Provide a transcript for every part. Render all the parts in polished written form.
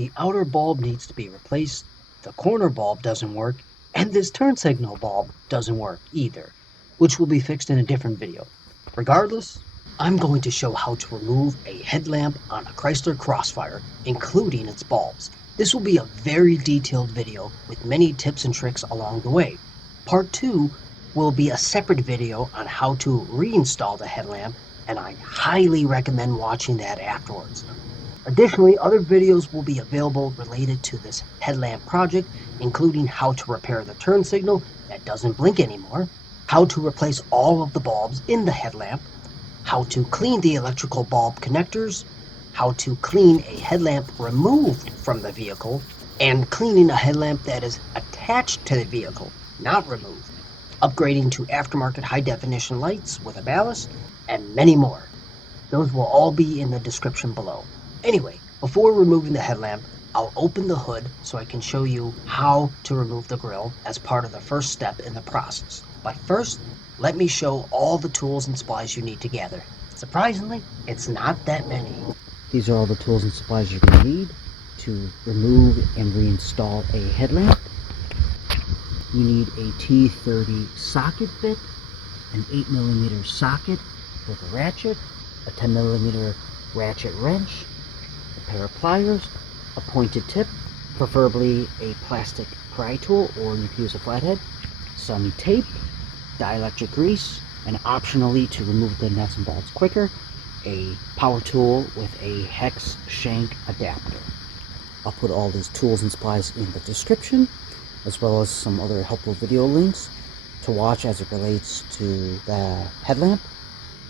the outer bulb needs to be replaced, the corner bulb doesn't work, and this turn signal bulb doesn't work either, which will be fixed in a different video. Regardless, I'm going to show how to remove a headlamp on a Chrysler Crossfire, including its bulbs. This will be a very detailed video with many tips and tricks along the way. Part 2 will be a separate video on how to reinstall the headlamp, and I highly recommend watching that afterwards. Additionally, other videos will be available related to this headlamp project, including how to repair the turn signal that doesn't blink anymore, how to replace all of the bulbs in the headlamp, how to clean the electrical bulb connectors, how to clean a headlamp removed from the vehicle, and cleaning a headlamp that is attached to the vehicle, not removed, upgrading to aftermarket high-definition lights with a ballast, and many more. Those will all be in the description below. Anyway, before removing the headlamp, I'll open the hood so I can show you how to remove the grille as part of the first step in the process. But first, let me show all the tools and supplies you need to gather. Surprisingly, it's not that many. These are all the tools and supplies you're going to need to remove and reinstall a headlamp. You need a T30 socket bit, an 8mm socket with a ratchet, a 10mm ratchet wrench, a pair of pliers, a pointed tip, preferably a plastic pry tool, or you can use a flathead, some tape, dielectric grease, and optionally, to remove the nuts and bolts quicker, a power tool with a hex shank adapter. I'll put all these tools and supplies in the description, as well as some other helpful video links to watch as it relates to the headlamp.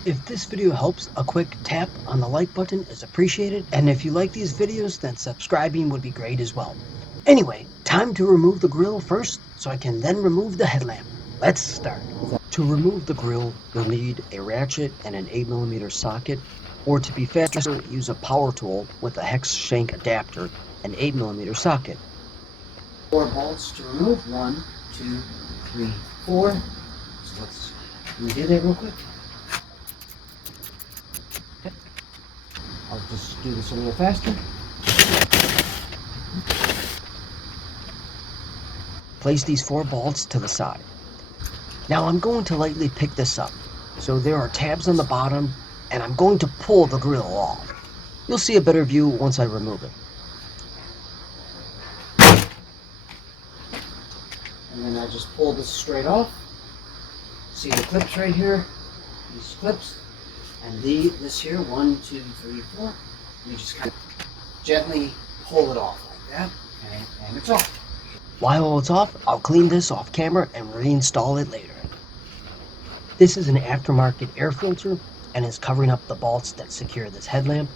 If this video helps, a quick tap on the like button is appreciated, and if you like these videos, then subscribing would be great as well. Anyway, time to remove the grille first, so I can then remove the headlamp. Let's start. To remove the grille, you'll need a ratchet and an 8mm socket, or to be faster, use a power tool with a hex shank adapter and 8mm socket. 4 bolts to remove. 1, 2, 3, 4. So let's do that real quick. Okay. I'll just do this a little faster. Place these 4 bolts to the side. Now I'm going to lightly pick this up. So there are tabs on the bottom, and I'm going to pull the grille off. You'll see a better view once I remove it. And then I just pull this straight off. See the clips right here? These clips. And this here, 1, 2, 3, 4. You just kind of gently pull it off like that. Okay, and it's off. While it's off, I'll clean this off camera and reinstall it later. This is an aftermarket air filter and is covering up the bolts that secure this headlamp.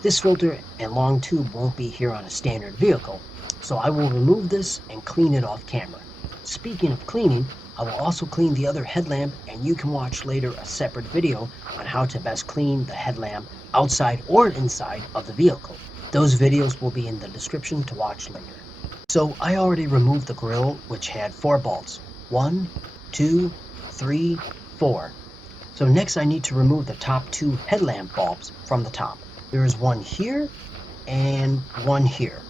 This filter and long tube won't be here on a standard vehicle, so I will remove this and clean it off camera. Speaking of cleaning, I will also clean the other headlamp, and you can watch later a separate video on how to best clean the headlamp outside or inside of the vehicle. Those videos will be in the description to watch later. So I already removed the grille, which had 4 bolts. 1, 2, 3, 4. So next I need to remove the top 2 headlamp bulbs from the top. There is one here and one here.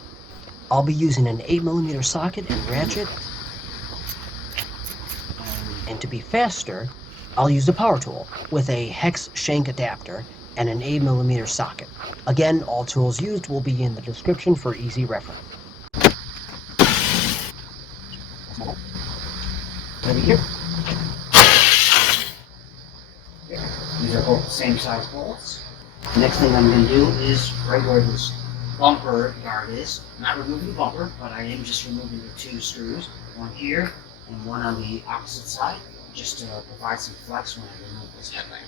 I'll be using an 8mm socket and ratchet. And to be faster, I'll use the power tool with a hex shank adapter and an 8mm socket. Again, all tools used will be in the description for easy reference. Over here. These are both the same size bolts. The next thing I'm going to do is right where this bumper guard is. I'm not removing the bumper, but I am just removing the 2 screws. One here and one on the opposite side, just to provide some flex when I remove this headlamp.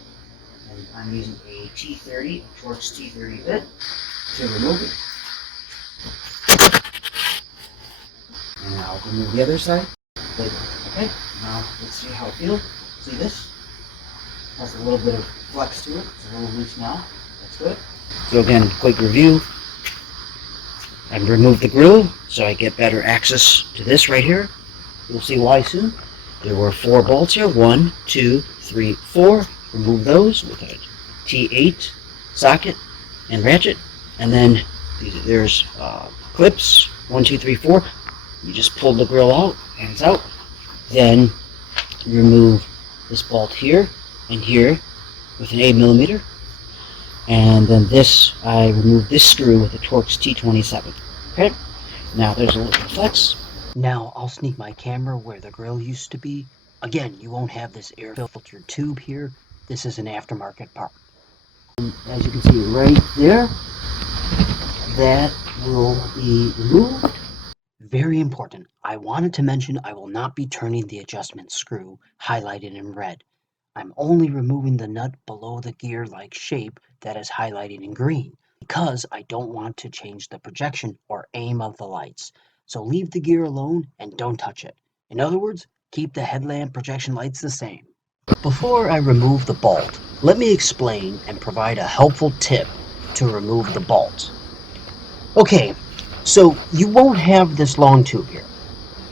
And I'm using a T30, a Torx T30 bit to remove it. And I'll remove the other side later. Okay, now let's see how it feels. See this? Has a little bit of flex to it. It's a little loose now. That's good. So again, quick review. I've removed the grille so I get better access to this right here. You'll see why soon. There were 4 bolts here. 1, 2, 3, 4. Remove those with a T8 socket and ratchet. And then there's clips, 1, 2, 3, 4. You just pull the grill out, and it's out. Then you remove this bolt here and here with an 8mm. And then this, I remove this screw with a Torx T27. Okay? Now there's a little flex. Now I'll sneak my camera where the grill used to be. Again, you won't have this air filtered tube here. This is an aftermarket part. As you can see right there, that will be removed. Very important, I wanted to mention I will not be turning the adjustment screw highlighted in red. I'm only removing the nut below the gear-like shape that is highlighted in green, because I don't want to change the projection or aim of the lights. So leave the gear alone and don't touch it. In other words, keep the headlamp projection lights the same. Before I remove the bolt, let me explain and provide a helpful tip to remove the bolt. Okay, so you won't have this long tube here,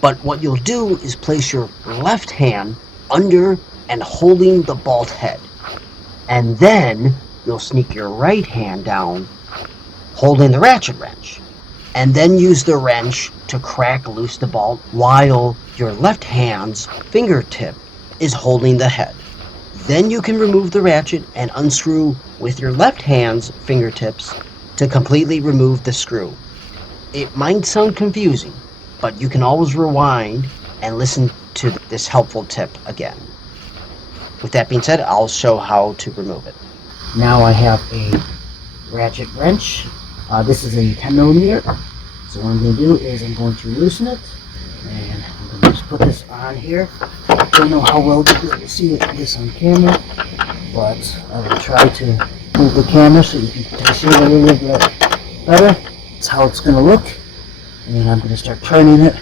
but what you'll do is place your left hand under and holding the bolt head, and then you'll sneak your right hand down holding the ratchet wrench, and then use the wrench to crack loose the bolt while your left hand's fingertip is holding the head. Then you can remove the ratchet and unscrew with your left hand's fingertips to completely remove the screw. It might sound confusing, but you can always rewind and listen to this helpful tip again. With that being said, I'll show how to remove it. Now I have a ratchet wrench. This is a 10mm. So what I'm going to do is I'm going to loosen it, and I'm going to just put this on here. I don't know how well you'll see this on camera, but I will try to move the camera so you can see it a little bit better. That's how it's going to look. And I'm going to start turning it.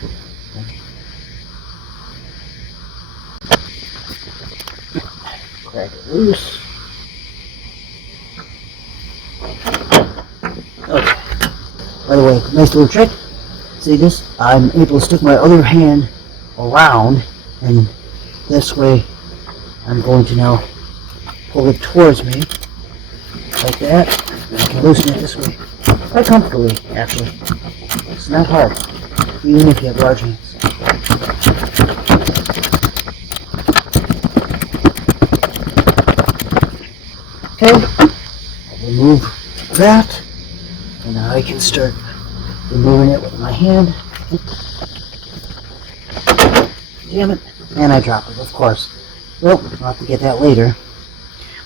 Crack it loose. Okay. By the way, nice little trick. See this? I'm able to stick my other hand around, and this way I'm going to now pull it towards me, like that. And I can loosen it this way. Quite comfortably, actually. It's not hard, even if you have large hands. Okay, I'll remove that, and now I can start removing it with my hand. Damn it. And I drop it, of course. Well, I'll have to get that later.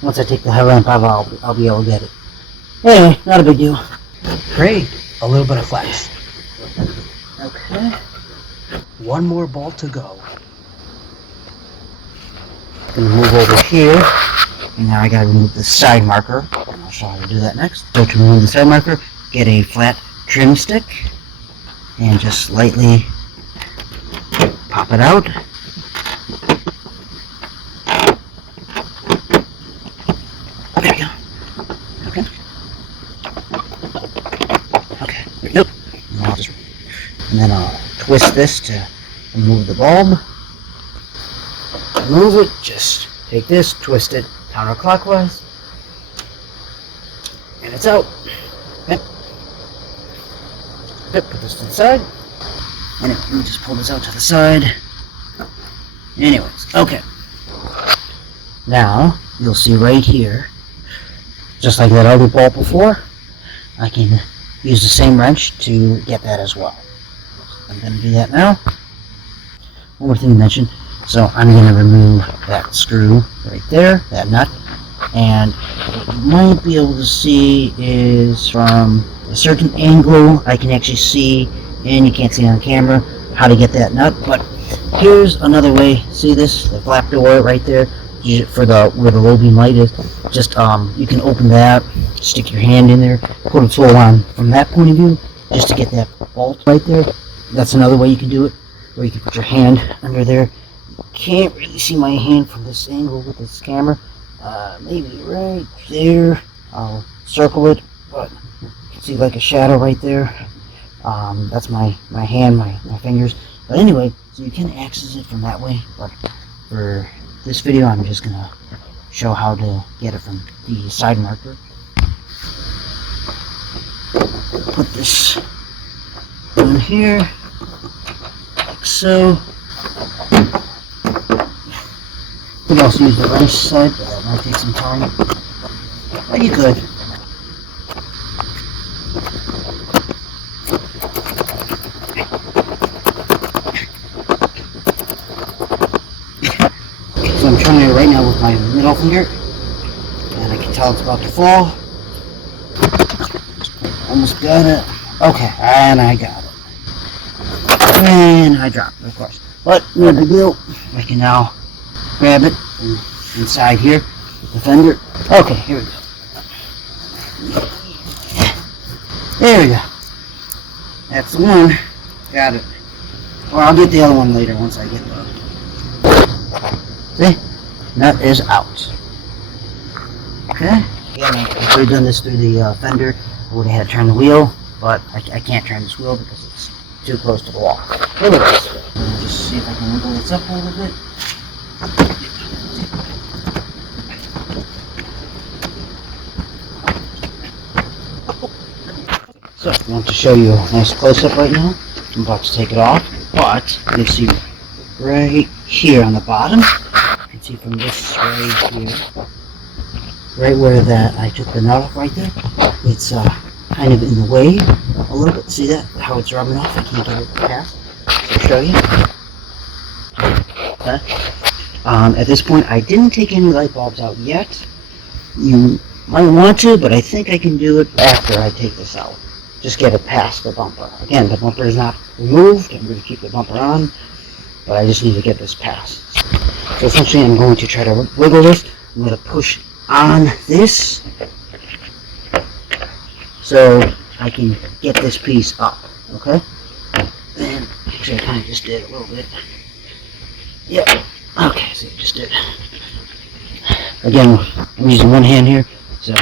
Once I take the headlamp off, I'll be able to get it. Anyway, not a big deal. Great, a little bit of flex. Okay. One more bolt to go. Gonna move over here, and now I gotta remove the side marker. And I'll show you how to do that next. So to remove the side marker, get a flat trim stick and just lightly pop it out. There we go. Okay. Okay. There we go. And then I'll twist this to remove the bulb. Remove it. Just take this, twist it counterclockwise, and it's out. Okay. Put this to the side. Anyway, let me just pull this out to the side. Anyways, okay. Now, you'll see right here, just like that other bolt before, I can use the same wrench to get that as well. I'm going to do that now. One more thing to mention. So I'm going to remove that screw right there, that nut. And what you might be able to see is from a certain angle, I can actually see, and you can't see on camera, how to get that nut. But here's another way. See this? The flap door right there, for where the low beam light is. Just you can open that, stick your hand in there, put it full on from that point of view, just to get that bolt right there. That's another way you can do it, where you can put your hand under there. You can't really see my hand from this angle with this camera. Maybe right there. I'll circle it, but you can see like a shadow right there. That's my hand, my fingers. But anyway, so you can access it from that way. But for this video, I'm just gonna show how to get it from the side marker. Put this here, like so. Could also use the right side, but that might take some time. But you could. So I'm trying it right now with my middle finger, and I can tell it's about to fall. Almost got it. Okay, and I got it. And I dropped it, of course. But no big deal. I can now grab it inside here, the fender. Okay, here we go. There we go. That's the one. Got it. Or I'll get the other one later once I get the... See? Nut is out. Okay. Again, I could have done this through the fender. I would have had to turn the wheel, but I can't turn this wheel because it's too close to the wall. Anyways, just see if I can wiggle this up a little bit. So, I want to show you a nice close-up right now. I'm about to take it off, but you see right here on the bottom, you can see from this right here, right where that I took the nut off right there, it's kind of in the way a little bit. See that? How it's rubbing off? I can't get it past. I'll show you. Okay. At this point, I didn't take any light bulbs out yet. You might want to, but I think I can do it after I take this out. Just get it past the bumper. Again, the bumper is not removed. I'm going to keep the bumper on, but I just need to get this past. So essentially, I'm going to try to wiggle this. I'm going to push on this so I can get this piece up, okay? And actually I kind of just did a little bit. Yep, okay, so I just did. Again, I'm using one hand here, so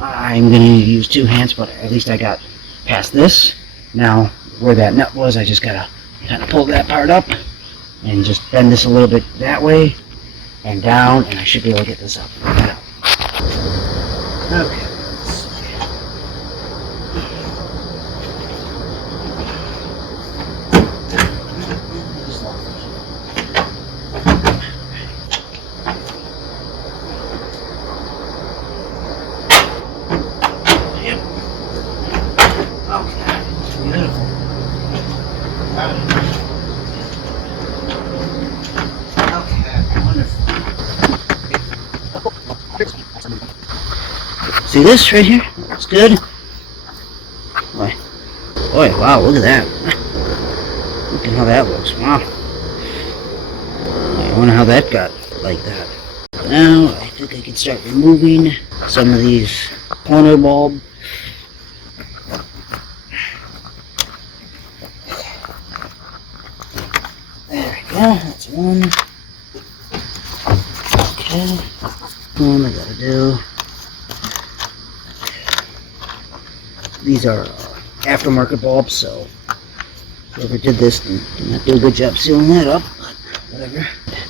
I'm going to use two hands, but at least I got past this. Now, where that nut was, I just got to kind of pull that part up and just bend this a little bit that way and down, and I should be able to get this up. Okay. See this right here? Looks good. Boy, wow, look at that. Look at how that looks. Wow. I wonder how that got like that. Now, I think I can start removing some of these corner bulb. There we go, that's one. Okay. One I gotta do. These are aftermarket bulbs, so whoever did this did not do a good job sealing that up, but whatever.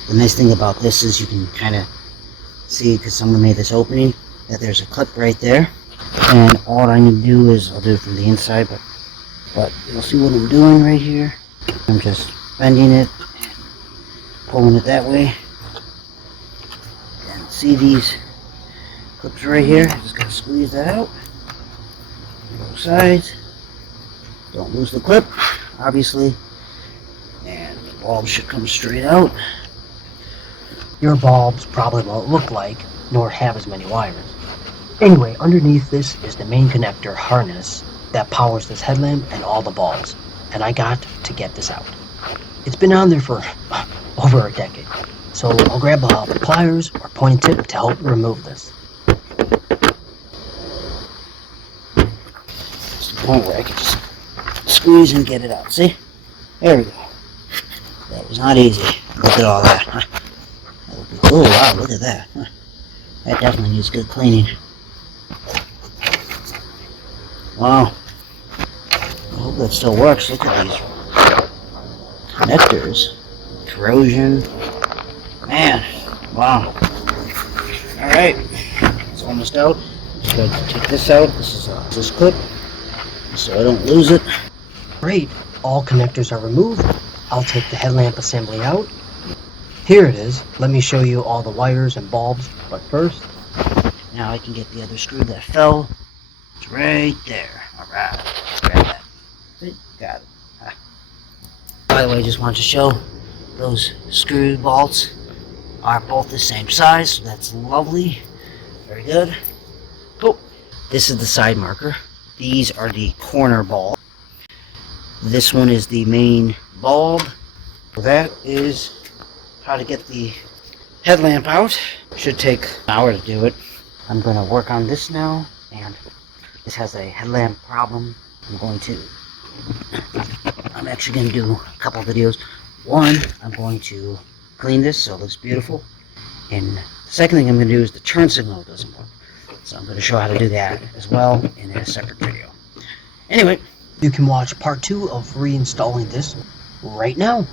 The nice thing about this is you can kind of see, because someone made this opening, that there's a clip right there. And all I need to do is, I'll do it from the inside, but you'll see what I'm doing right here. I'm just bending it and pulling it that way. And see these clips right here? Just gotta squeeze that out. Both sides. Don't lose the clip, obviously. And the bulb should come straight out. Your bulbs probably won't look like, nor have as many wires. Anyway, underneath this is the main connector harness that powers this headlamp and all the bulbs. And I got to get this out. It's been on there for over a decade. So I'll grab pliers or pointed tip to help remove this. Point where I can just squeeze and get it out. See? There we go. That was not easy. Look at all that. Huh? Oh wow, look at that. Huh? That definitely needs good cleaning. Wow. I hope that still works. Look at these connectors. Corrosion. Man. Wow. Alright. It's almost out. Just gotta take this out. This is this clip, so I don't lose it. Great, all connectors are removed. I'll take the headlamp assembly out. Here it is. Let me show you all the wires and bulbs, but first, now I can get the other screw that fell. It's right there. Alright, grab that. See? Got it. By the way, just wanted to show those screw bolts are both the same size, so that's lovely. Very good. Cool. This is the side marker. These are the corner bulb. This one is the main bulb. That is how to get the headlamp out. Should take an hour to do it. I'm going to work on this now, and this has a headlamp problem. I'm actually going to do a couple videos. One, I'm going to clean this so it looks beautiful. And the second thing I'm going to do is the turn signal doesn't work. So I'm going to show how to do that as well in a separate video. Anyway, you can watch part 2 of reinstalling this right now.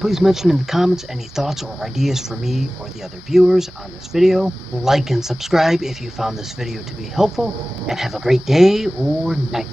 Please mention in the comments any thoughts or ideas for me or the other viewers on this video. Like and subscribe if you found this video to be helpful, and have a great day or night.